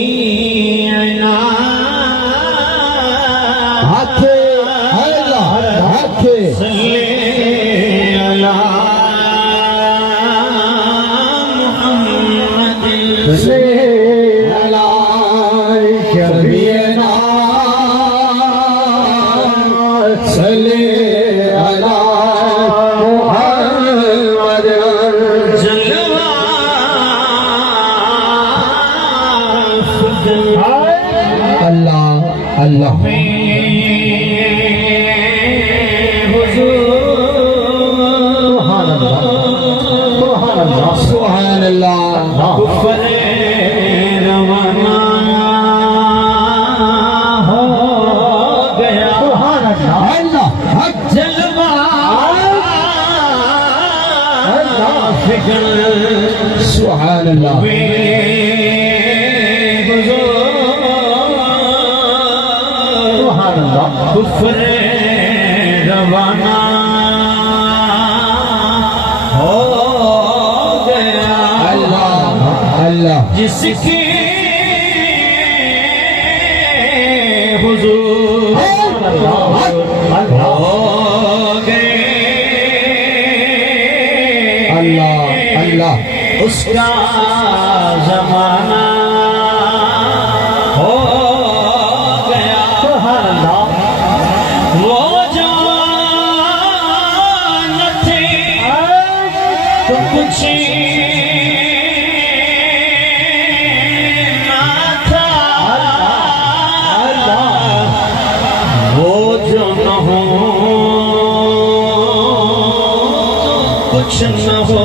शफीअना हाथे हाथे सल्ले अला मुहम्मद अल्लाह सुभान अल्लाह रवाना हो गया जलवा फिक्र सुभान अल्लाह कुफ्र रवाना हो गया अल्लाह अल्लाह जिसके हुजूर हो गए अल्लाह अल्लाह उसका जमाना हो गया वो जान थे तो कुछ ना था वो जो न हो कुछ न हो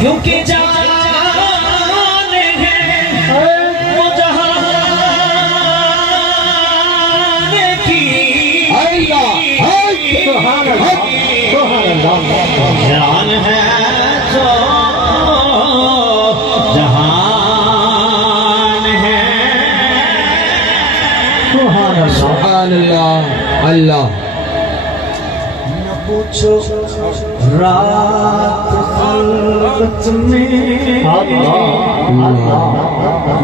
क्योंकि जान है वो जहान की जान है जो जहान है सुभान अल्लाह अल्लाह न पूछो रात खलवत में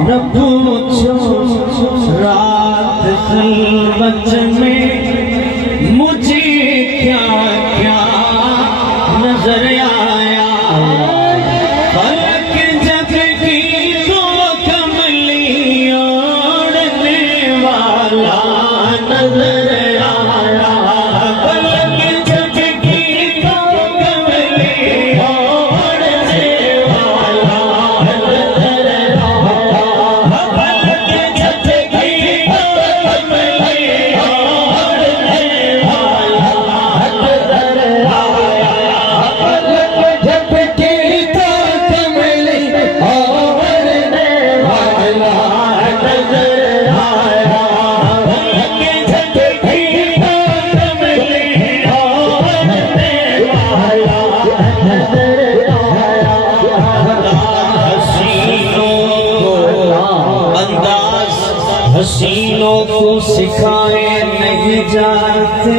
न पूछो रात खलवत में मुझे क्या क्या नजर आया पलक झपकी तो कमली ओढ़ने वाला नजर आया पलक झपकी तो कमली ओढ़ने वाला नजर आया पलक झपकी तो कमली ओढ़ने वाला नजर आया पलक झपकी तो कमली ओढ़ने वाला नजर आया पलक झपकी तो कमली ओढ़ने वाला नजर आया हसीनों को सिखाए नहीं जाते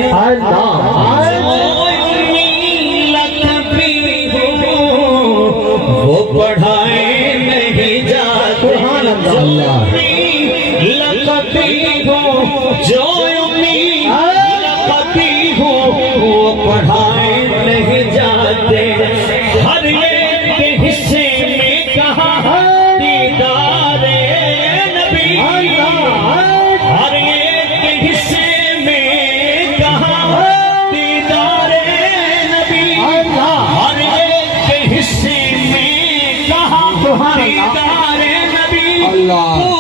वो पढ़ाए नहीं जाते लकबी हो जो लकबी हो वो पढ़ाए नहीं जाते हर एक हिस्से में कहा दीदारे नबी हर एक हिस्से में कहा दीदारे नबी हर एक हिस्से में कहा दीदारे नबी अल्लाह